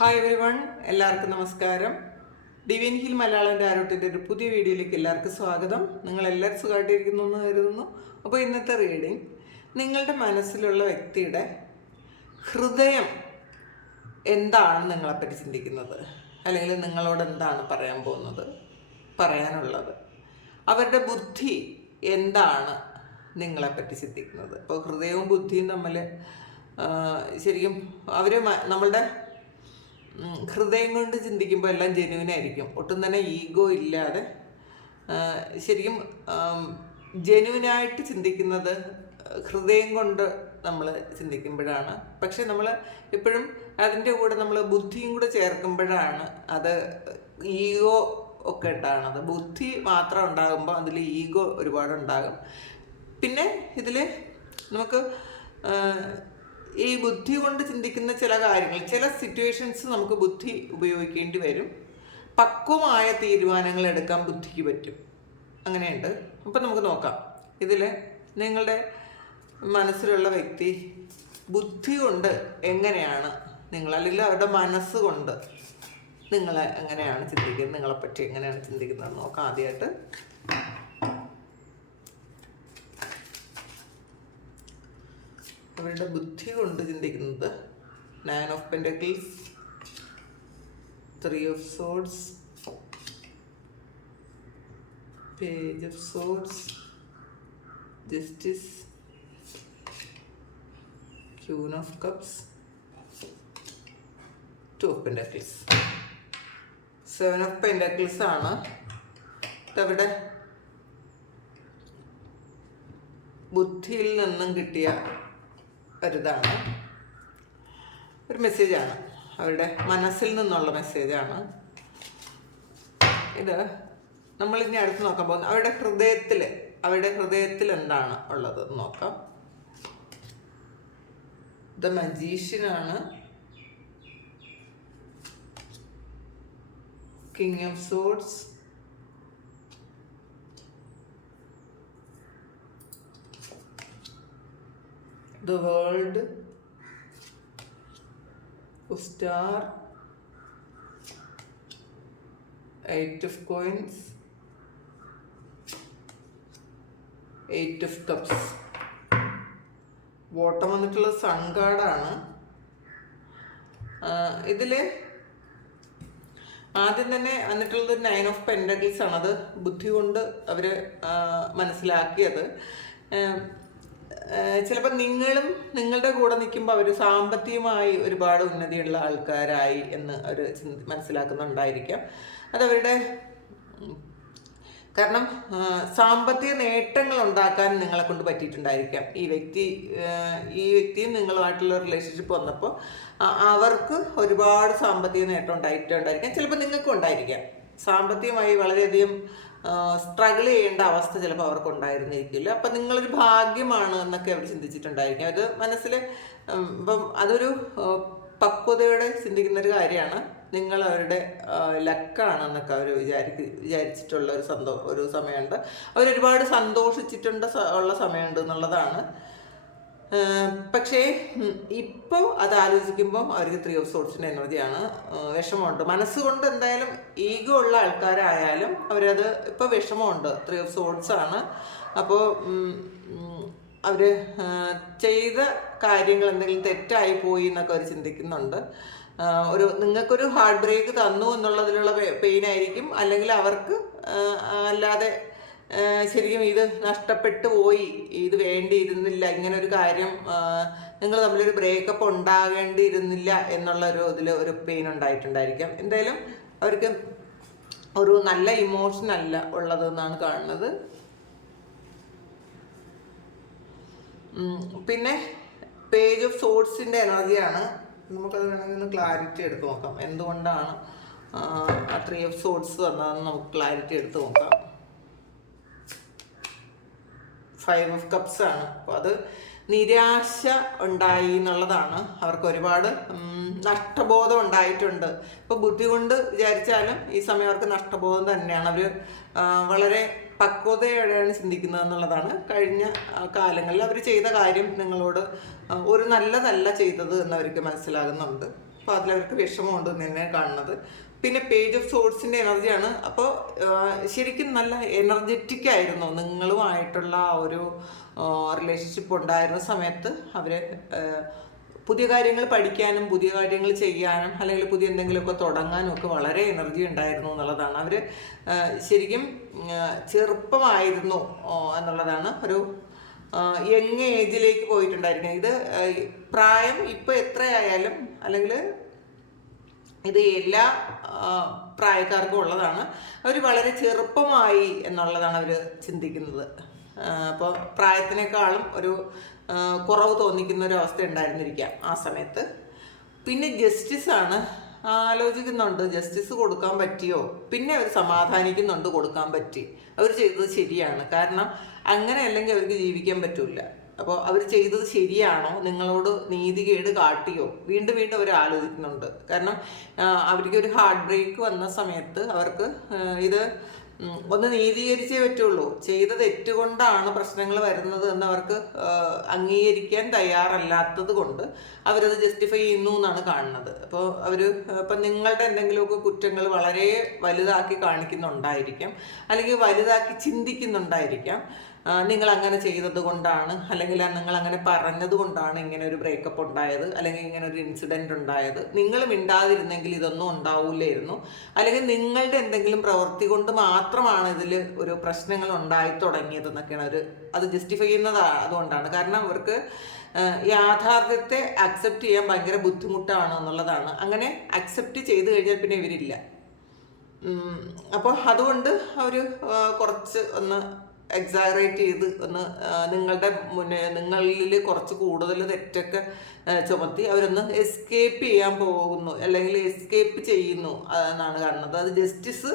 Hi every one, എല്ലാവർക്കും നമസ്കാരം. Divine hill Malayalam ടാരോട്ടിൻ്റെ ഒരു പുതിയ വീഡിയോയിലേക്ക് എല്ലാവർക്കും സ്വാഗതം. നിങ്ങളെല്ലാവരും സുഖമായിട്ടിരിക്കുന്നു എന്ന് കരുതുന്നു. അപ്പോൾ ഇന്നത്തെ റീഡിങ് നിങ്ങളുടെ മനസ്സിലുള്ള വ്യക്തിയുടെ ഹൃദയം എന്താണ് നിങ്ങളെപ്പറ്റി ചിന്തിക്കുന്നത്, അല്ലെങ്കിൽ നിങ്ങളോട് എന്താണ് പറയാനുള്ളത്, അവരുടെ ബുദ്ധി എന്താണ് നിങ്ങളെപ്പറ്റി ചിന്തിക്കുന്നത്. അപ്പോൾ ഹൃദയവും ബുദ്ധിയും തമ്മിൽ ശരിക്കും അവർ നമ്മളുടെ ഹൃദയം കൊണ്ട് ചിന്തിക്കുമ്പോൾ എല്ലാം ജെന്യുവിനായിരിക്കും, ഒട്ടും തന്നെ ഈഗോ ഇല്ലാതെ ശരിക്കും ജെന്യുവിനായിട്ട് ചിന്തിക്കുന്നത് ഹൃദയം കൊണ്ട് നമ്മൾ ചിന്തിക്കുമ്പോഴാണ്. പക്ഷെ നമ്മൾ എപ്പോഴും അതിൻ്റെ കൂടെ നമ്മൾ ബുദ്ധിയും കൂടെ ചേർക്കുമ്പോഴാണ് അത് ഈഗോ ഒക്കെ ഉണ്ടാകുന്നത്. ബുദ്ധി മാത്രം ഉണ്ടാകുമ്പോൾ അതിൽ ഈഗോ ഒരുപാടുണ്ടാകും. പിന്നെ ഇതിൽ നമുക്ക് ഈ ബുദ്ധി കൊണ്ട് ചിന്തിക്കുന്ന ചില കാര്യങ്ങൾ, ചില സിറ്റുവേഷൻസ് നമുക്ക് ബുദ്ധി ഉപയോഗിക്കേണ്ടി വരും. പക്വമായ തീരുമാനങ്ങൾ എടുക്കാൻ ബുദ്ധിക്ക് പറ്റും, അങ്ങനെയുണ്ട്. അപ്പം നമുക്ക് നോക്കാം ഇതിൽ നിങ്ങളുടെ മനസ്സിലുള്ള വ്യക്തി ബുദ്ധി കൊണ്ട് എങ്ങനെയാണ് നിങ്ങൾ, അല്ലെങ്കിൽ അവരുടെ മനസ്സുകൊണ്ട് നിങ്ങളെ എങ്ങനെയാണ് ചിന്തിക്കുന്നത്, നിങ്ങളെപ്പറ്റി എങ്ങനെയാണ് ചിന്തിക്കുന്നത് നോക്കാം. ആദ്യമായിട്ട് അവരുടെ ബുദ്ധി കൊണ്ട് ചിന്തിക്കുന്നത് 9 of Pentacles, 3 of Swords, Page of Swords, Justice, Queen of Cups, 2 of Pentacles, 7 of Pentacles ആണ് അവരുടെ ബുദ്ധിയിൽ നിന്നും കിട്ടിയ ഒരിതാണ്, ഒരു മെസ്സേജാണ്, അവരുടെ മനസ്സിൽ നിന്നുള്ള മെസ്സേജാണ് ഇത്. നമ്മളിനി അടുത്ത് നോക്കാൻ പോകുന്നത് അവരുടെ ഹൃദയത്തിൽ എന്താണ് ഉള്ളത് നോക്കാം. ദ മജീഷ്യനാണ്, king of swords, the world, star, 8 of coins, 8 of cups. Bottom വന്നിട്ടുള്ള സൺ കാർഡാണ്. ഇതിൽ ആദ്യം തന്നെ വന്നിട്ടുള്ളത് 9 of Pentacles ആണ്. അത് ബുദ്ധി കൊണ്ട് അവർ മനസ്സിലാക്കിയത്. ചിലപ്പോൾ നിങ്ങളുടെ കൂടെ നിൽക്കുമ്പോൾ അവർ സാമ്പത്തികമായി ഒരുപാട് ഉന്നതിയുള്ള ആൾക്കാരായി എന്ന് അവർ മനസ്സിലാക്കുന്നുണ്ടായിരിക്കാം. അതവരുടെ കാരണം സാമ്പത്തിക നേട്ടങ്ങൾ ഉണ്ടാക്കാൻ നിങ്ങളെ കൊണ്ട് പറ്റിയിട്ടുണ്ടായിരിക്കാം. ഈ വ്യക്തിയും നിങ്ങളുമായിട്ടുള്ള റിലേഷൻഷിപ്പ് വന്നപ്പോൾ അവർക്ക് ഒരുപാട് സാമ്പത്തിക നേട്ടം ഉണ്ടായിട്ടുണ്ടായിരിക്കാം. ചിലപ്പോൾ നിങ്ങൾക്കും ഉണ്ടായിരിക്കാം. സാമ്പത്തികമായി വളരെയധികം സ്ട്രഗിൾ ചെയ്യേണ്ട അവസ്ഥ ചിലപ്പോൾ അവർക്ക് ഉണ്ടായിരുന്നിരിക്കില്ല. അപ്പം നിങ്ങളൊരു ഭാഗ്യമാണ് എന്നൊക്കെ അവർ ചിന്തിച്ചിട്ടുണ്ടായിരിക്കും. അത് മനസ്സിൽ ഇപ്പം അതൊരു പക്വതയോടെ ചിന്തിക്കുന്നൊരു കാര്യമാണ്. നിങ്ങൾ അവരുടെ ലക്കാണെന്നൊക്കെ അവർ വിചാരിച്ചിട്ടുള്ള ഒരു സമയമുണ്ട്. അവരൊരുപാട് ഉള്ള സമയമുണ്ട് എന്നുള്ളതാണ്. പക്ഷേ ഇപ്പോൾ അത് ആലോചിക്കുമ്പോൾ അവർക്ക് 3 of Swordsന്റെ എനർജിയാണ്. വിഷമമുണ്ട് മനസ്സുകൊണ്ട്. എന്തായാലും ഈഗോ ഉള്ള ആൾക്കാരായാലും അവരത് ഇപ്പോൾ വിഷമമുണ്ട്. 3 of Swords ആണ്. അപ്പോൾ അവർ ചെയ്ത കാര്യങ്ങൾ എന്തെങ്കിലും തെറ്റായി പോയി എന്നൊക്കെ അവർ ചിന്തിക്കുന്നുണ്ട്. നിങ്ങൾക്കൊരു ഹാർട്ട് ബ്രേക്ക് തന്നു എന്നുള്ളതിലുള്ള പെയിൻ ആയിരിക്കും, അല്ലെങ്കിൽ അവർക്ക് അല്ലാതെ ശരിക്കും ഇത് നഷ്ടപ്പെട്ടു പോയി, ഇത് വേണ്ടിയിരുന്നില്ല, ഇങ്ങനെ ഒരു കാര്യം നിങ്ങൾ തമ്മിലൊരു ബ്രേക്കപ്പ് ഉണ്ടാകേണ്ടിയിരുന്നില്ല എന്നുള്ള ഒരു പെയിൻ ഉണ്ടായിട്ടുണ്ടായിരിക്കാം. എന്തായാലും അവർക്ക് ഒരു നല്ല ഇമോഷൻ അല്ല ഉള്ളതെന്നാണ് കാണുന്നത്. പിന്നെ പേജ് ഓഫ് സോർഡ്സിൻ്റെ എനർജിയാണ്. നമുക്കത് വേണമെങ്കിൽ ഒന്ന് ക്ലാരിറ്റി എടുത്ത് നോക്കാം. എന്തുകൊണ്ടാണ് ആ 3 of Swords വന്നതെന്ന് നമുക്ക് ക്ലാരിറ്റി എടുത്ത് നോക്കാം. 5 of Cups ആണ്. അപ്പോൾ അത് നിരാശ ഉണ്ടായി എന്നുള്ളതാണ്. അവർക്ക് ഒരുപാട് നഷ്ടബോധം ഉണ്ടായിട്ടുണ്ട്. ഇപ്പോൾ ബുദ്ധി കൊണ്ട് വിചാരിച്ചാലും ഈ സമയം അവർക്ക് നഷ്ടബോധം തന്നെയാണ്. അവർ വളരെ പക്വതയോടെയാണ് ചിന്തിക്കുന്നത് എന്നുള്ളതാണ്. കഴിഞ്ഞ കാലങ്ങളിൽ അവർ ചെയ്ത കാര്യം നിങ്ങളോട് ഒരു നല്ലതല്ല ചെയ്തത് എന്നവർക്ക് മനസ്സിലാകുന്നുണ്ട്. അപ്പോൾ അതിലവർക്ക് വിഷമമുണ്ട് നിന്നെ കാണുന്നത്. പിന്നെ പേജ് ഓഫ് സോഴ്സിൻ്റെ എനർജിയാണ്. അപ്പോൾ ശരിക്കും നല്ല എനർജറ്റിക് ആയിരുന്നു നിങ്ങളുമായിട്ടുള്ള ആ ഒരു റിലേഷൻഷിപ്പ് ഉണ്ടായിരുന്ന സമയത്ത്. അവർ പുതിയ കാര്യങ്ങൾ പഠിക്കാനും പുതിയ കാര്യങ്ങൾ ചെയ്യാനും അല്ലെങ്കിൽ പുതിയ എന്തെങ്കിലുമൊക്കെ തുടങ്ങാനും ഒക്കെ വളരെ എനർജി ഉണ്ടായിരുന്നു എന്നുള്ളതാണ്. അവർ ശരിക്കും ചെറുപ്പമായിരുന്നു എന്നുള്ളതാണ്. ഒരു യങ് ഏജിലേക്ക് പോയിട്ടുണ്ടായിരിക്കും. ഇത് പ്രായം ഇപ്പോൾ എത്രയായാലും അല്ലെങ്കിൽ ഇത് എല്ലാ പ്രായക്കാർക്കും ഉള്ളതാണ്. അവർ വളരെ ചെറുപ്പമായി എന്നുള്ളതാണ് അവർ ചിന്തിക്കുന്നത്. അപ്പോൾ പ്രായത്തിനേക്കാളും ഒരു കുറവ് തോന്നിക്കുന്ന ഒരു അവസ്ഥ ഉണ്ടായിരുന്നിരിക്കാം ആ സമയത്ത്. പിന്നെ ജസ്റ്റിസാണ്. ആലോചിക്കുന്നുണ്ട് ജസ്റ്റിസ് കൊടുക്കാൻ പറ്റിയോ. പിന്നെ അവർ സമാധാനിക്കുന്നുണ്ട് കൊടുക്കാൻ പറ്റി, അവർ ചെയ്തത് ശരിയാണ്. കാരണം അങ്ങനെ അല്ലെങ്കിൽ അവർക്ക് ജീവിക്കാൻ പറ്റില്ല. അപ്പോൾ അവർ ചെയ്തത് ശരിയാണോ, നിങ്ങളോട് നീതികേട് കാട്ടിയോ, വീണ്ടും വീണ്ടും അവർ ആലോചിക്കുന്നുണ്ട്. കാരണം അവർക്ക് ഒരു ഹാർട്ട് ബ്രേക്ക് വന്ന സമയത്ത് അവർക്ക് ഇത് ഒന്ന് നീതീകരിച്ചേ പറ്റുള്ളൂ. ചെയ്ത തെറ്റുകൊണ്ടാണ് പ്രശ്നങ്ങൾ വരുന്നത് എന്ന് അവർക്ക് അംഗീകരിക്കാൻ തയ്യാറല്ലാത്തത് കൊണ്ട് അവരത് ജസ്റ്റിഫൈ ചെയ്യുന്നു എന്നാണ് കാണുന്നത്. അപ്പോൾ അവർ ഇപ്പം നിങ്ങളുടെ എന്തെങ്കിലുമൊക്കെ കുറ്റങ്ങൾ വളരെ വലുതാക്കി കാണിക്കുന്നുണ്ടായിരിക്കാം, അല്ലെങ്കിൽ വലുതാക്കി ചിന്തിക്കുന്നുണ്ടായിരിക്കാം. നിങ്ങൾ അങ്ങനെ ചെയ്തത് കൊണ്ടാണ്, അല്ലെങ്കിൽ നിങ്ങൾ അങ്ങനെ പറഞ്ഞത് കൊണ്ടാണ് ഇങ്ങനെ ഒരു ബ്രേക്കപ്പ് ഉണ്ടായത്, അല്ലെങ്കിൽ ഇങ്ങനെ ഒരു ഇൻസിഡൻറ്റ് ഉണ്ടായത്. നിങ്ങൾ മിണ്ടാതിരുന്നെങ്കിൽ ഇതൊന്നും ഉണ്ടാവില്ലായിരുന്നു, അല്ലെങ്കിൽ നിങ്ങളുടെ എന്തെങ്കിലും പ്രവൃത്തി കൊണ്ട് മാത്രമാണ് ഇതിൽ ഒരു പ്രശ്നങ്ങൾ ഉണ്ടായി തുടങ്ങിയതെന്നൊക്കെയാണ് അത് ജസ്റ്റിഫൈ ചെയ്യുന്നത് അതുകൊണ്ടാണ്. കാരണം അവർക്ക് യാഥാർത്ഥ്യത്തെ അക്സെപ്റ്റ് ചെയ്യാൻ ഭയങ്കര ബുദ്ധിമുട്ടാണ് എന്നുള്ളതാണ്. അങ്ങനെ അക്സെപ്റ്റ് ചെയ്ത് കഴിഞ്ഞാൽ പിന്നെ ഇവരില്ല. അപ്പോൾ അതുകൊണ്ട് അവർ കുറച്ച് ഒന്ന് എക്സാഗറേറ്റ് ചെയ്ത് ഒന്ന് നിങ്ങളിൽ കുറച്ച് കൂടുതൽ തെറ്റൊക്കെ ചുമത്തി അവരൊന്ന് എസ്കേപ്പ് ചെയ്യാൻ പോകുന്നു, അല്ലെങ്കിൽ എസ്കേപ്പ് ചെയ്യുന്നു എന്നാണ് കാണുന്നത്. അത് ജസ്റ്റിസ്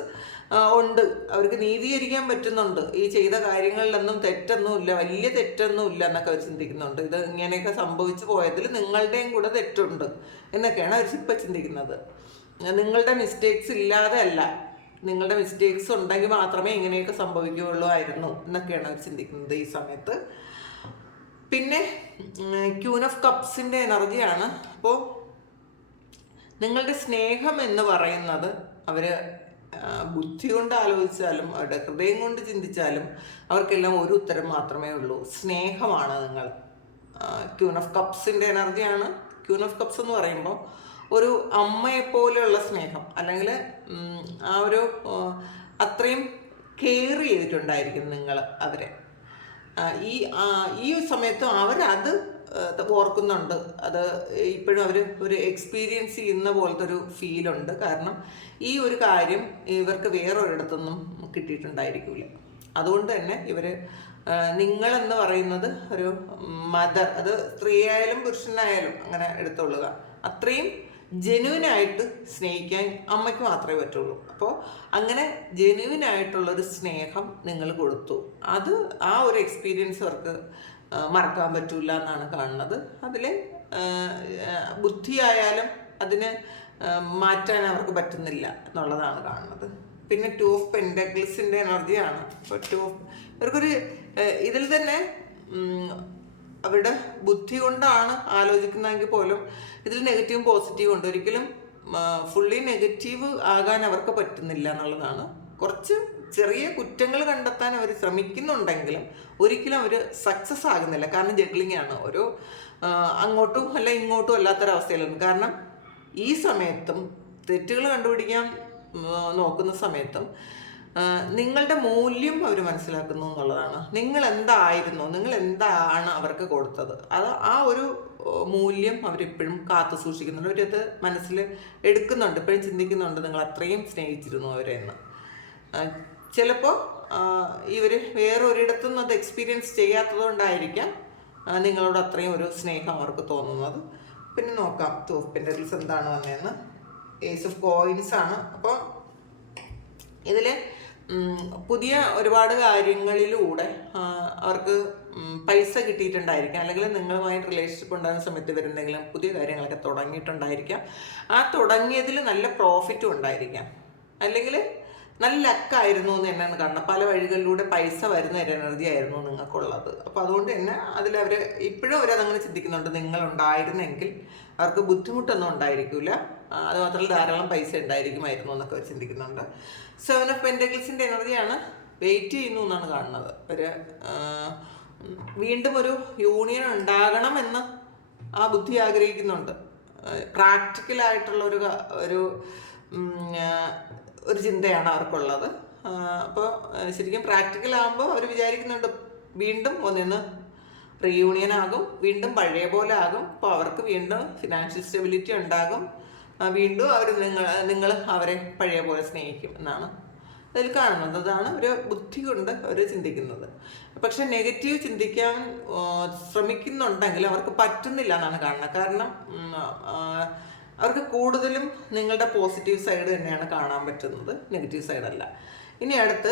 ഉണ്ട്, അവർക്ക് നീതീകരിക്കാൻ പറ്റുന്നുണ്ട്. ഈ ചെയ്ത കാര്യങ്ങളിലൊന്നും തെറ്റൊന്നുമില്ല, വലിയ തെറ്റൊന്നുമില്ല എന്നൊക്കെ അവർ ചിന്തിക്കുന്നുണ്ട്. ഇത് ഇങ്ങനെയൊക്കെ സംഭവിച്ചു പോയതിൽ നിങ്ങളുടെയും കൂടെ തെറ്റുണ്ട് എന്നൊക്കെയാണ് അവർ ഇപ്പം ചിന്തിക്കുന്നത്. നിങ്ങളുടെ മിസ്റ്റേക്സ് ഇല്ലാതെ അല്ല, നിങ്ങളുടെ മിസ്റ്റേക്സ് ഉണ്ടെങ്കിൽ മാത്രമേ ഇങ്ങനെയൊക്കെ സംഭവിക്കുകയുള്ളൂ ആയിരുന്നു എന്നൊക്കെയാണ് അവർ ചിന്തിക്കുന്നത് ഈ സമയത്ത്. പിന്നെ ക്യൂൻ ഓഫ് കപ്സിൻ്റെ എനർജിയാണ്. അപ്പോൾ നിങ്ങളുടെ സ്നേഹം എന്ന് പറയുന്നത് അവർ ബുദ്ധി കൊണ്ട് ആലോചിച്ചാലും അവരുടെ ഹൃദയം കൊണ്ട് ചിന്തിച്ചാലും അവർക്കെല്ലാം ഒരു ഉത്തരം മാത്രമേ ഉള്ളൂ, സ്നേഹമാണ് നിങ്ങൾ. ക്യൂൻ ഓഫ് കപ്സിൻ്റെ എനർജിയാണ്. ക്യൂൻ ഓഫ് കപ്സ് എന്ന് പറയുമ്പോൾ ഒരു അമ്മയെപ്പോലെയുള്ള സ്നേഹം, അല്ലെങ്കിൽ ആ ഒരു അത്രയും കെയർ ചെയ്തിട്ടുണ്ടായിരിക്കും നിങ്ങൾ അവരെ. ഈ സമയത്തും അവരത് ഓർക്കുന്നുണ്ട്. അത് ഇപ്പോഴും അവർ ഒരു എക്സ്പീരിയൻസ് ചെയ്യുന്ന പോലത്തെ ഒരു ഫീലുണ്ട്. കാരണം ഈ ഒരു കാര്യം ഇവർക്ക് വേറൊരിടത്തൊന്നും കിട്ടിയിട്ടുണ്ടായിരിക്കില്ല. അതുകൊണ്ട് തന്നെ ഇവർ നിങ്ങളെന്ന് പറയുന്നത് ഒരു മദർ, അത് സ്ത്രീയായാലും പുരുഷനായാലും അങ്ങനെ എടുത്തുകൊള്ളുക, അത്രയും ജെന്യുവിനായിട്ട് സ്നേഹിക്കാൻ അമ്മയ്ക്ക് മാത്രമേ പറ്റുള്ളൂ. അപ്പോൾ അങ്ങനെ ജെന്യുവിനായിട്ടുള്ളൊരു സ്നേഹം നിങ്ങൾ കൊടുത്തു. അത് ആ ഒരു എക്സ്പീരിയൻസ് അവർക്ക് മറക്കാൻ പറ്റില്ല എന്നാണ് കാണുന്നത്. അതിൽ ബുദ്ധിയായാലും അതിന് മാറ്റാൻ അവർക്ക് പറ്റുന്നില്ല എന്നുള്ളതാണ് കാണുന്നത്. പിന്നെ 2 ഓഫ് പെൻറ്റക്കിൾസിൻ്റെ എനർജിയാണ്. അപ്പോൾ ഇവർക്കൊരു ഇതിൽ തന്നെ അവരുടെ ബുദ്ധി കൊണ്ടാണ് ആലോചിക്കുന്നതെങ്കിൽ പോലും ഇതിൽ നെഗറ്റീവും പോസിറ്റീവും ഉണ്ട്. ഒരിക്കലും ഫുള്ളി നെഗറ്റീവ് ആകാൻ അവർക്ക് പറ്റുന്നില്ല എന്നുള്ളതാണ്. കുറച്ച് ചെറിയ കുറ്റങ്ങൾ കണ്ടെത്താൻ അവർ ശ്രമിക്കുന്നുണ്ടെങ്കിലും ഒരിക്കലും അവർ സക്സസ് ആകുന്നില്ല. കാരണം ജഗ്ലിംഗ് ആണ്, ഒരു അങ്ങോട്ടും അല്ല ഇങ്ങോട്ടും അല്ലാത്തൊരവസ്ഥയിലാണ്. കാരണം ഈ സമയത്തും തെറ്റുകൾ കണ്ടുപിടിക്കാൻ നോക്കുന്ന സമയത്തും നിങ്ങളുടെ മൂല്യം അവർ മനസ്സിലാക്കുന്നു എന്നുള്ളതാണ്. നിങ്ങൾ എന്തായിരുന്നു, നിങ്ങൾ എന്താണ് അവർക്ക് കൊടുത്തത്, അത് ആ ഒരു മൂല്യം അവരിപ്പോഴും കാത്തു സൂക്ഷിക്കുന്നുണ്ട്. അവരത് മനസ്സിൽ എടുക്കുന്നുണ്ട്, ഇപ്പോഴും ചിന്തിക്കുന്നുണ്ട് നിങ്ങൾ അത്രയും സ്നേഹിച്ചിരുന്നു അവരെന്ന്. ചിലപ്പോൾ ഇവർ വേറൊരിടത്തുനിന്ന് അത് എക്സ്പീരിയൻസ് ചെയ്യാത്തത് കൊണ്ടായിരിക്കാം നിങ്ങളോട് അത്രയും ഒരു സ്നേഹം അവർക്ക് തോന്നുന്നത്. പിന്നെ നോക്കാം 2 ഓഫ് പെൻറ്റക്കിൾസ് എന്താണ് വന്നതെന്ന്. ഏസ് ഓഫ് കോയിൻസ് ആണ്. അപ്പോൾ ഇതിൽ പുതിയ ഒരുപാട് കാര്യങ്ങളിലൂടെ അവർക്ക് പൈസ കിട്ടിയിട്ടുണ്ടായിരിക്കാം, അല്ലെങ്കിൽ നിങ്ങളുമായിട്ട് റിലേഷൻഷിപ്പ് ഉണ്ടാകുന്ന സമയത്ത് ഇവരെന്തെങ്കിലും പുതിയ കാര്യങ്ങളൊക്കെ തുടങ്ങിയിട്ടുണ്ടായിരിക്കാം. ആ തുടങ്ങിയതിൽ നല്ല പ്രോഫിറ്റും ഉണ്ടായിരിക്കാം, അല്ലെങ്കിൽ നല്ല ലക്കായിരുന്നു എന്ന് തന്നെയാണ് കാണുന്നത്. പല വഴികളിലൂടെ പൈസ വരുന്ന ഒരു എനർജി ആയിരുന്നു നിങ്ങൾക്കുള്ളത്. അപ്പോൾ അതുകൊണ്ട് തന്നെ അതിലവർ ഇപ്പോഴും അവരതങ്ങനെ ചിന്തിക്കുന്നുണ്ട്, നിങ്ങളുണ്ടായിരുന്നെങ്കിൽ അവർക്ക് ബുദ്ധിമുട്ടൊന്നും ഉണ്ടായിരിക്കില്ല, അത് മാത്രമല്ല ധാരാളം പൈസ ഉണ്ടായിരിക്കുമായിരുന്നു എന്നൊക്കെ അവർ ചിന്തിക്കുന്നുണ്ട്. 7 ഓഫ് പെന്റക്കിൾസിൻ്റെ എനർജിയാണ്. വെയിറ്റ് ചെയ്യുന്നു എന്നാണ് കാണുന്നത്. ഒരു വീണ്ടും ഒരു യൂണിയൻ ഉണ്ടാകണമെന്ന് ആ ബുദ്ധി ആഗ്രഹിക്കുന്നുണ്ട്. പ്രാക്ടിക്കലായിട്ടുള്ള ഒരു ഒരു ചിന്തയാണ് അവർക്കുള്ളത്. അപ്പോൾ ശരിക്കും പ്രാക്ടിക്കലാകുമ്പോൾ അവർ വിചാരിക്കുന്നുണ്ട് വീണ്ടും ഒന്നിന്ന് റീയൂണിയൻ ആകും, വീണ്ടും പഴയ പോലെ ആകും. അപ്പോൾ അവർക്ക് വീണ്ടും ഫിനാൻഷ്യൽ സ്റ്റെബിലിറ്റി ഉണ്ടാകും, വീണ്ടും അവർ നിങ്ങൾ അവരെ പഴയ പോലെ സ്നേഹിക്കും എന്നാണ് അതിൽ കാണുന്നത്. അതാണ് ഒരു ബുദ്ധി കൊണ്ട് അവർ ചിന്തിക്കുന്നത്. പക്ഷെ നെഗറ്റീവ് ചിന്തിക്കാൻ ശ്രമിക്കുന്നുണ്ടെങ്കിൽ അവർക്ക് പറ്റുന്നില്ല എന്നാണ് കാണുന്നത്. കാരണം അവർക്ക് കൂടുതലും നിങ്ങളുടെ പോസിറ്റീവ് സൈഡ് തന്നെയാണ് കാണാൻ പറ്റുന്നത്, നെഗറ്റീവ് സൈഡല്ല. ഇനി അടുത്ത്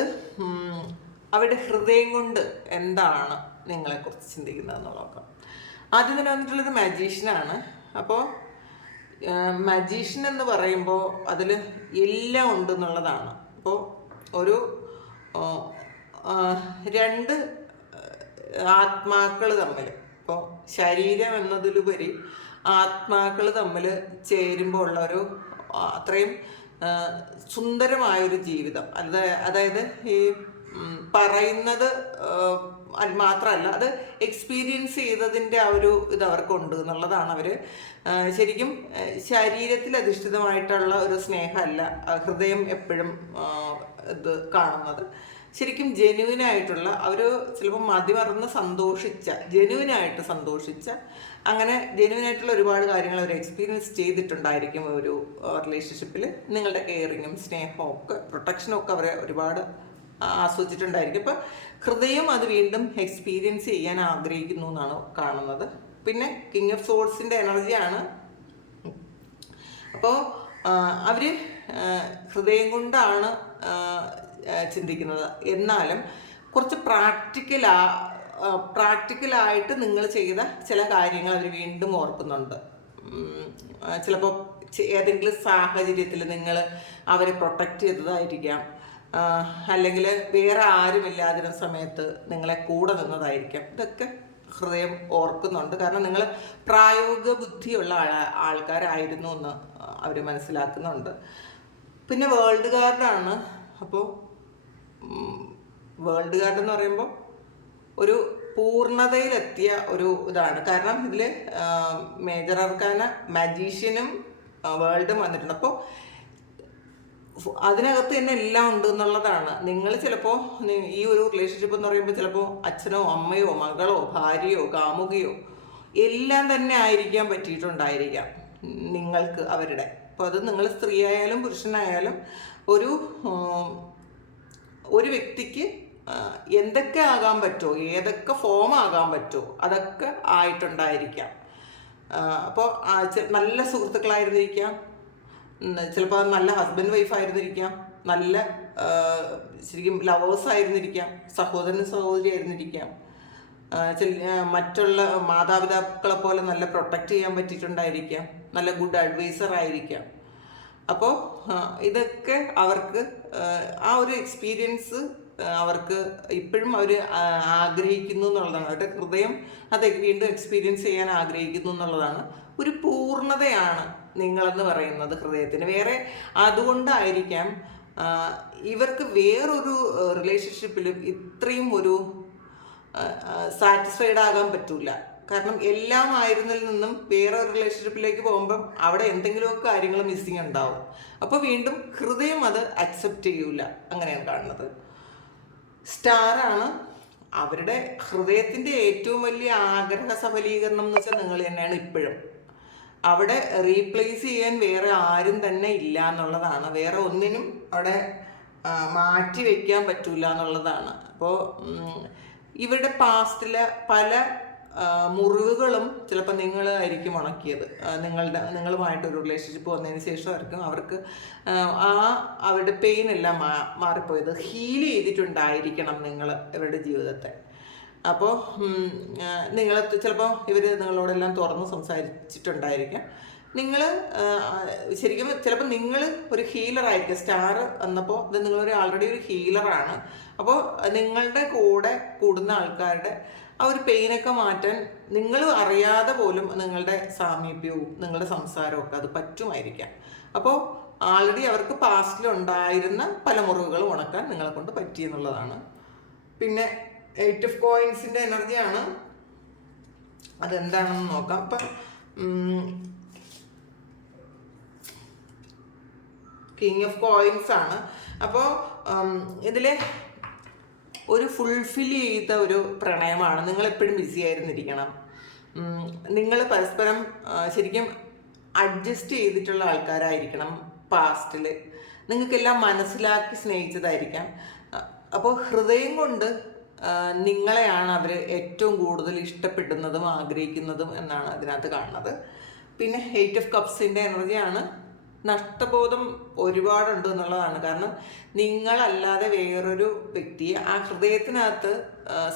അവരുടെ ഹൃദയം കൊണ്ട് എന്താണ് നിങ്ങളെക്കുറിച്ച് ചിന്തിക്കുന്നതെന്ന് നോക്കാം. ആദ്യം തന്നെ വന്നിട്ടുള്ളൊരു മജീഷ്യനാണ്. അപ്പോൾ മജീഷ്യൻ എന്ന് പറയുമ്പോൾ അതിൽ എല്ലാം ഉണ്ടെന്നുള്ളതാണ്. അപ്പോൾ ഒരു രണ്ട് ആത്മാക്കൾ തമ്മിൽ, ഇപ്പോൾ ശരീരം എന്നതിലുപരി ആത്മാക്കൾ തമ്മിൽ ചേരുമ്പോൾ ഉള്ള ഒരു അത്രയും സുന്ദരമായൊരു ജീവിതം. അതായത് ഈ പറയുന്നത് മാത്രമല്ല, അത് എക്സ്പീരിയൻസ് ചെയ്തതിൻ്റെ ആ ഒരു ഇത് അവർക്കുണ്ട് എന്നുള്ളതാണ്. അവർ ശരിക്കും ശരീരത്തിൽ അധിഷ്ഠിതമായിട്ടുള്ള ഒരു സ്നേഹമല്ല ഹൃദയം എപ്പോഴും ഇത് കാണുന്നത്. ശരിക്കും ജെന്യുവിനായിട്ടുള്ള അവർ ചിലപ്പോൾ മതിമറന്ന് ജെന്യുവിനായിട്ട് സന്തോഷിച്ച അങ്ങനെ ജെന്യുവിനായിട്ടുള്ള ഒരുപാട് കാര്യങ്ങൾ അവർ എക്സ്പീരിയൻസ് ചെയ്തിട്ടുണ്ടായിരിക്കും ഒരു റിലേഷൻഷിപ്പിൽ. നിങ്ങളുടെ കെയറിങ്ങും സ്നേഹവും ഒക്കെ പ്രൊട്ടക്ഷനും ഒക്കെ അവരെ ഒരുപാട് ആസ്വദിച്ചിട്ടുണ്ടായിരിക്കും. അപ്പോൾ ഹൃദയം അത് വീണ്ടും എക്സ്പീരിയൻസ് ചെയ്യാൻ ആഗ്രഹിക്കുന്നു എന്നാണ് കാണുന്നത്. പിന്നെ കിങ് ഓഫ് സോഴ്സിൻ്റെ എനർജിയാണ്. അപ്പോൾ അവർ ഹൃദയം കൊണ്ടാണ് ചിന്തിക്കുന്നത്. എന്നാലും കുറച്ച് പ്രാക്ടിക്കലായിട്ട് നിങ്ങൾ ചെയ്ത ചില കാര്യങ്ങൾ അവർ വീണ്ടും ഓർക്കുന്നുണ്ട്. ചിലപ്പോൾ ഏതെങ്കിലും സാഹചര്യത്തിൽ നിങ്ങൾ അവരെ പ്രൊട്ടക്റ്റ് ചെയ്തതായിരിക്കാം, അല്ലെങ്കിൽ വേറെ ആരുമില്ലാതിരുന്ന സമയത്ത് നിങ്ങളെ കൂടെ നിന്നതായിരിക്കാം. ഇതൊക്കെ ഹൃദയം ഓർക്കുന്നുണ്ട്. കാരണം നിങ്ങൾ പ്രായോഗിക ബുദ്ധിയുള്ള ആൾക്കാരായിരുന്നു എന്ന് അവർ മനസ്സിലാക്കുന്നുണ്ട്. പിന്നെ വേൾഡ് കാർഡാണ്. അപ്പോൾ വേൾഡ് കാർഡ് എന്ന് പറയുമ്പോൾ ഒരു പൂർണ്ണതയിലെത്തിയ ഒരു ഇതാണ്. കാരണം ഇതിൽ മേജർ അർക്കാന മജീഷ്യനും വേൾഡും വന്നിട്ടുണ്ട്. അപ്പോൾ അതിനകത്ത് തന്നെ എല്ലാം ഉണ്ട് എന്നുള്ളതാണ്. നിങ്ങൾ ചിലപ്പോൾ ഈ ഒരു റിലേഷൻഷിപ്പ് എന്ന് പറയുമ്പോൾ ചിലപ്പോൾ അച്ഛനോ അമ്മയോ മകളോ ഭാര്യയോ കാമുകയോ എല്ലാം തന്നെ ആയിരിക്കാൻ പറ്റിയിട്ടുണ്ടായിരിക്കാം നിങ്ങൾക്ക് അവരുടെ. അപ്പോൾ അത് നിങ്ങൾ സ്ത്രീ ആയാലും പുരുഷനായാലും ഒരു വ്യക്തിക്ക് എന്തൊക്കെ ആകാൻ പറ്റുമോ, ഏതൊക്കെ ഫോം ആകാൻ പറ്റുമോ അതൊക്കെ ആയിട്ടുണ്ടായിരിക്കാം. അപ്പോൾ നല്ല സുഹൃത്തുക്കളായിരുന്നിരിക്കാം, ചിലപ്പോൾ നല്ല ഹസ്ബൻഡ് വൈഫ് ആയിരുന്നിരിക്കാം, നല്ല ശരിക്കും ലവേഴ്സ് ആയിരുന്നിരിക്കാം, സഹോദരൻ സഹോദരി ആയിരുന്നിരിക്കാം, മറ്റുള്ള മാതാപിതാക്കളെ പോലെ നല്ല പ്രൊട്ടക്റ്റ് ചെയ്യാൻ പറ്റിയിട്ടുണ്ടായിരിക്കാം, നല്ല ഗുഡ് അഡ്വൈസർ ആയിരിക്കാം. അപ്പോൾ ഇതൊക്കെ അവർക്ക് ആ ഒരു എക്സ്പീരിയൻസ് അവർക്ക് ഇപ്പോഴും അവർ ആഗ്രഹിക്കുന്നു എന്നുള്ളതാണ്. അവരുടെ ഹൃദയം അത് വീണ്ടും എക്സ്പീരിയൻസ് ചെയ്യാൻ ആഗ്രഹിക്കുന്നു എന്നുള്ളതാണ്. ഒരു പൂർണ്ണതയാണ് നിങ്ങളെന്ന് പറയുന്നത് ഹൃദയത്തിന്. വേറെ അതുകൊണ്ടായിരിക്കാം ഇവർക്ക് വേറൊരു റിലേഷൻഷിപ്പിലും ഇത്രയും ഒരു സാറ്റിസ്ഫൈഡ് ആകാൻ പറ്റില്ല. കാരണം എല്ലാം ആയിരുന്നതിൽ നിന്നും വേറെ ഒരു റിലേഷൻഷിപ്പിലേക്ക് പോകുമ്പം അവിടെ എന്തെങ്കിലുമൊക്കെ കാര്യങ്ങൾ മിസ്സിങ് ഉണ്ടാവും. അപ്പോൾ വീണ്ടും ഹൃദയം അത് അക്സെപ്റ്റ് ചെയ്യൂല. അങ്ങനെയാണ് കാണുന്നത്. സ്റ്റാറാണ്. അവരുടെ ഹൃദയത്തിൻ്റെ ഏറ്റവും വലിയ ആഗ്രഹ സഫലീകരണം എന്ന് വെച്ചാൽ നിങ്ങൾ തന്നെയാണ് ഇപ്പോഴും. അവിടെ റീപ്ലേസ് ചെയ്യാൻ വേറെ ആരും തന്നെ ഇല്ല എന്നുള്ളതാണ്. വേറെ ഒന്നിനും അവിടെ മാറ്റി വയ്ക്കാൻ പറ്റൂല എന്നുള്ളതാണ്. അപ്പോൾ ഇവരുടെ പാസ്റ്റിലെ പല മുറിവുകളും ചിലപ്പോൾ നിങ്ങളായിരിക്കും ഉണക്കിയത്. നിങ്ങളുമായിട്ടൊരു റിലേഷൻഷിപ്പ് വന്നതിന് ശേഷമായിരിക്കും അവർക്ക് അവരുടെ പെയിൻ എല്ലാം മാറിപ്പോയത്. ഹീൽ ചെയ്തിട്ടുണ്ടായിരിക്കണം നിങ്ങൾ ഇവരുടെ ജീവിതത്തെ. അപ്പോൾ ചിലപ്പോൾ ഇവർ നിങ്ങളോടെല്ലാം തുറന്ന് സംസാരിച്ചിട്ടുണ്ടായിരിക്കാം. നിങ്ങൾ ശരിക്കും ചിലപ്പോൾ നിങ്ങൾ ഒരു ഹീലറായിരിക്കും. സ്റ്റാർ വന്നപ്പോൾ ഇത് നിങ്ങളൊരു ആൾറെഡി ഒരു ഹീലറാണ്. അപ്പോൾ നിങ്ങളുടെ കൂടെ കൂടുന്ന ആൾക്കാരുടെ ആ ഒരു പെയിനൊക്കെ മാറ്റാൻ നിങ്ങൾ അറിയാതെ പോലും നിങ്ങളുടെ സാമീപ്യവും നിങ്ങളുടെ സംസാരവും ഒക്കെ അത് പറ്റുമായിരിക്കാം. അപ്പോൾ ആൾറെഡി അവർക്ക് പാസ്റ്റിലുണ്ടായിരുന്ന പല മുറിവുകളും ഉണക്കാൻ നിങ്ങളെ കൊണ്ട് പറ്റിയെന്നുള്ളതാണ്. പിന്നെ 8 ഓഫ് കോയിൻസിൻ്റെ എനർജിയാണ്. അതെന്താണെന്ന് നോക്കാം. അപ്പം കിങ് ഓഫ് കോയിൻസ് ആണ്. അപ്പോൾ ഇതിൽ ഒരു ഫുൾഫിൽ ചെയ്ത ഒരു പ്രണയമാണ്. നിങ്ങളെപ്പോഴും ബിസി ആയിരുന്നിരിക്കണം. നിങ്ങൾ പരസ്പരം ശരിക്കും അഡ്ജസ്റ്റ് ചെയ്തിട്ടുള്ള ആൾക്കാരായിരിക്കണം. പാസ്റ്റിൽ നിങ്ങൾക്കെല്ലാം മനസ്സിലാക്കി സ്നേഹിച്ചതായിരിക്കാം. അപ്പോൾ ഹൃദയം കൊണ്ട് നിങ്ങളെയാണ് അവർ ഏറ്റവും കൂടുതൽ ഇഷ്ടപ്പെടുന്നതും ആഗ്രഹിക്കുന്നതും എന്നാണ് അതിനകത്ത് കാണുന്നത്. പിന്നെ 8 ഓഫ് കപ്സിൻ്റെ എനർജിയാണ്. നഷ്ടബോധം ഒരുപാടുണ്ട് എന്നുള്ളതാണ്. കാരണം നിങ്ങളല്ലാതെ വേറൊരു വ്യക്തിയെ ആ ഹൃദയത്തിനകത്ത്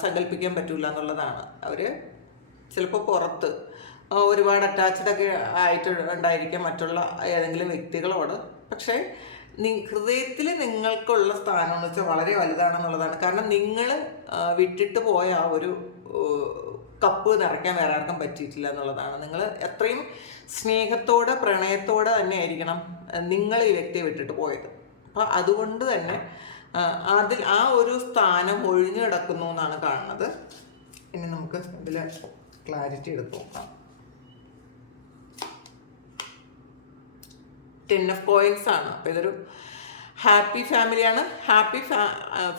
സങ്കല്പിക്കാൻ പറ്റില്ല എന്നുള്ളതാണ്. അവർ ചിലപ്പോൾ പുറത്ത് ഒരുപാട് അറ്റാച്ച്ഡ് ഒക്കെ ആയിട്ട് ഉണ്ടായിരിക്കാം മറ്റുള്ള ഏതെങ്കിലും വ്യക്തികളോട്. പക്ഷേ ഹൃദയത്തിൽ നിങ്ങൾക്കുള്ള സ്ഥാനം എന്ന് വെച്ചാൽ വളരെ വലുതാണെന്നുള്ളതാണ്. കാരണം നിങ്ങൾ വിട്ടിട്ട് പോയ ആ ഒരു കപ്പ് നിറയ്ക്കാൻ വേറെ ആർക്കും പറ്റിയിട്ടില്ല എന്നുള്ളതാണ്. നിങ്ങൾ എത്രയും സ്നേഹത്തോടെ പ്രണയത്തോടെ തന്നെ ആയിരിക്കണം നിങ്ങൾ ഈ വ്യക്തിയെ വിട്ടിട്ട് പോയത്. അപ്പോൾ അതുകൊണ്ട് തന്നെ അതിൽ ആ ഒരു സ്ഥാനം ഒഴിഞ്ഞു കിടക്കുന്നു എന്നാണ് കാണുന്നത്. ഇനി നമുക്ക് ഇതിൽ ക്ലാരിറ്റി എടുത്ത് നോക്കാം. 10 ഓഫ് കോയിൻസ് ആണ്. അപ്പോൾ ഇതൊരു ഹാപ്പി ഫാമിലിയാണ്. ഹാപ്പി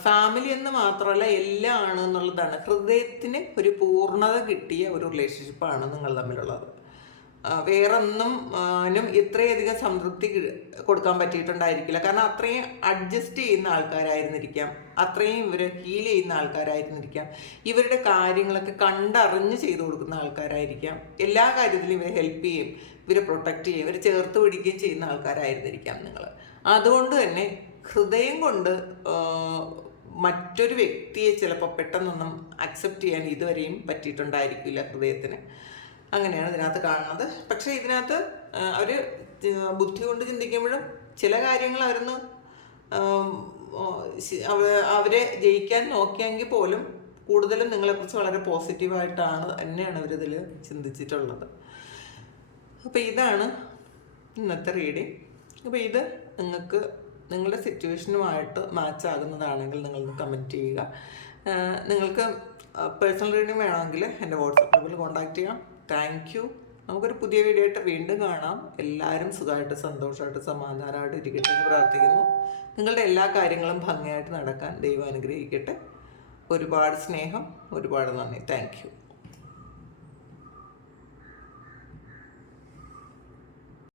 ഫാമിലി എന്ന് മാത്രമല്ല എല്ലാം ആണ് എന്നുള്ളതാണ്. ഹൃദയത്തിന് ഒരു പൂർണ്ണത കിട്ടിയ ഒരു റിലേഷൻഷിപ്പാണ് നിങ്ങൾ തമ്മിലുള്ളത്. വേറൊന്നും ഇത്രയധികം സംതൃപ്തി കൊടുക്കാൻ പറ്റിയിട്ടുണ്ടായിരിക്കില്ല. കാരണം അത്രയും അഡ്ജസ്റ്റ് ചെയ്യുന്ന ആൾക്കാരായിരുന്നിരിക്കാം, അത്രയും ഇവർ ഹീൽ ചെയ്യുന്ന ആൾക്കാരായിരുന്നിരിക്കാം, ഇവരുടെ കാര്യങ്ങളൊക്കെ കണ്ടറിഞ്ഞ് ചെയ്തു കൊടുക്കുന്ന ആൾക്കാരായിരിക്കാം, എല്ലാ കാര്യത്തിലും ഇവരെ ഹെൽപ്പ് ചെയ്യും, ഇവരെ പ്രൊട്ടക്റ്റ് ചെയ്യും, ഇവരെ ചേർത്ത് പിടിക്കുകയും ചെയ്യുന്ന ആൾക്കാരായിരുന്നിരിക്കാം നിങ്ങൾ. അതുകൊണ്ട് തന്നെ ഹൃദയം കൊണ്ട് മറ്റൊരു വ്യക്തിയെ ചിലപ്പോൾ പെട്ടെന്നൊന്നും അക്സെപ്റ്റ് ചെയ്യാൻ ഇതുവരെയും പറ്റിയിട്ടുണ്ടായിരിക്കില്ല ഹൃദയത്തിന്. അങ്ങനെയാണ് ഇതിനകത്ത് കാണുന്നത്. പക്ഷേ ഇതിനകത്ത് അവർ ബുദ്ധി കൊണ്ട് ചിന്തിക്കുമ്പോഴും ചില കാര്യങ്ങൾ അവരെ ജയിക്കാൻ നോക്കിയെങ്കിൽ പോലും കൂടുതലും നിങ്ങളെക്കുറിച്ച് വളരെ പോസിറ്റീവായിട്ടാണ് തന്നെയാണ് അവരിതിൽ ചിന്തിച്ചിട്ടുള്ളത്. അപ്പോൾ ഇതാണ് ഇന്നത്തെ റീഡിങ്. അപ്പോൾ ഇത് നിങ്ങൾക്ക് നിങ്ങളുടെ സിറ്റുവേഷനുമായിട്ട് മാച്ച് ആകുന്നതാണെങ്കിൽ നിങ്ങളൊന്ന് കമൻറ്റ് ചെയ്യുക. നിങ്ങൾക്ക് പേഴ്സണൽ റീഡിങ് വേണമെങ്കിൽ എൻ്റെ വാട്സാപ്പ് നമ്പറിൽ കോൺടാക്റ്റ് ചെയ്യാം. Thank you. നമുക്കൊരു പുതിയ വീഡിയോ ആയിട്ട് വീണ്ടും കാണാം. എല്ലാവരും സുഖമായിട്ട് സന്തോഷമായിട്ട് സമാധാനമായിട്ട് ഇരിക്കട്ടെ എന്ന് പ്രാർത്ഥിക്കുന്നു. നിങ്ങളുടെ എല്ലാ കാര്യങ്ങളും ഭംഗിയായിട്ട് നടക്കാൻ ദൈവം അനുഗ്രഹിക്കട്ടെ. ഒരുപാട് സ്നേഹം, ഒരുപാട് നന്ദി. Thank you.